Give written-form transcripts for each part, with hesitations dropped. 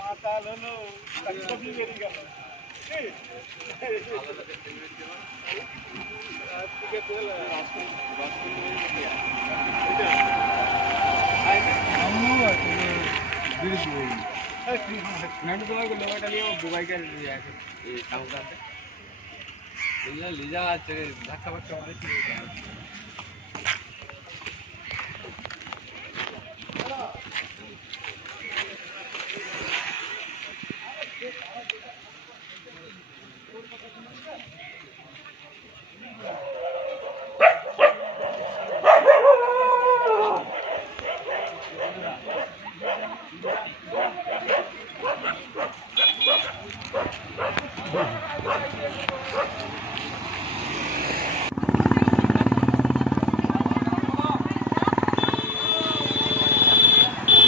মাতাল হলো কপি বেরিয়ে গেল লিজা ধাক্কা বাক্কা মারেছি।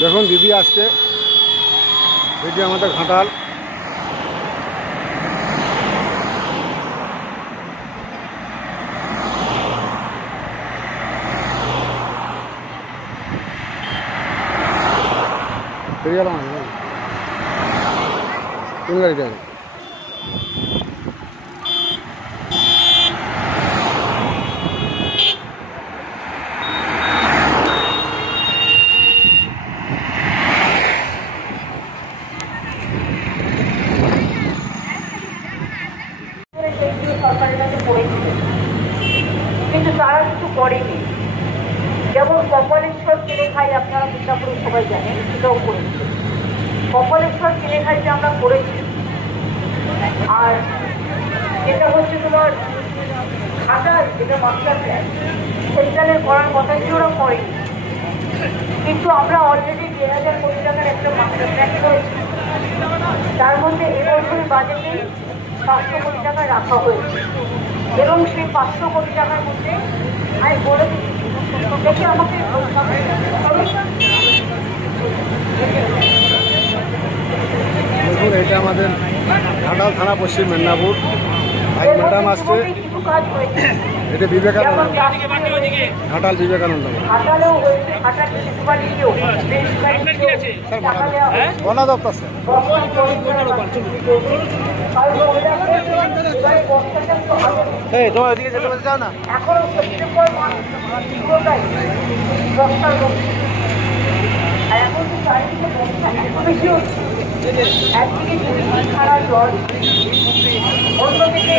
দেখুন দিদি আসছে, এটি আমাদের ঘাটাল। কোন গাড়িটা? কিন্তু তারা কিছু করেনি। যেমন কপালেশ্বর কিনে খাই, আপনারা মিদনাপুরে সবাই জানেন, সেটাও করেছে। কপালেশ্বর কিনে খাইতে আমরা করেছি। আর যেটা হচ্ছে তোমার ঘাটাল, যেটা মাস্টার প্ল্যান, সেন্ট্রালের করার কথা ছিল, ওরা করেনি। কিন্তু আমরা অলরেডি 1000 কোটি টাকার একটা মাস্টার প্ল্যান করেছি। তার মধ্যে এবছরের বাজেটে 500 কোটি টাকা রাখা হয়েছে এবং সেই 500 কোটি টাকার মধ্যে আমি বলে দিচ্ছি, দেখে আমাকে দেখুন এটা আমাদের ঘাটাল থানা, পশ্চিম মেদিনীপুর। ভাই ম্যাডাম আসছে, কিছু কাজ হয়েছে। এটা বিবেকানন্দ, ঘাটাল বিবেকানন্দ। ঘাটালেও হয়েছে, ঘাটাল মিউনিসিপালিটিও টাকা দেওয়া হয়েছে। বন দপ্তর স্যার। তোমার ওইদিকে যেতে বলতে চাও না? এখনো সেপ্টেম্বর মাস পুরোটাই বর্ষার মধ্যে। আর এখন তো চারিদিকে বর্ষা এত বেশি হচ্ছে, একদিকে ছাড়া জল, অন্যদিকে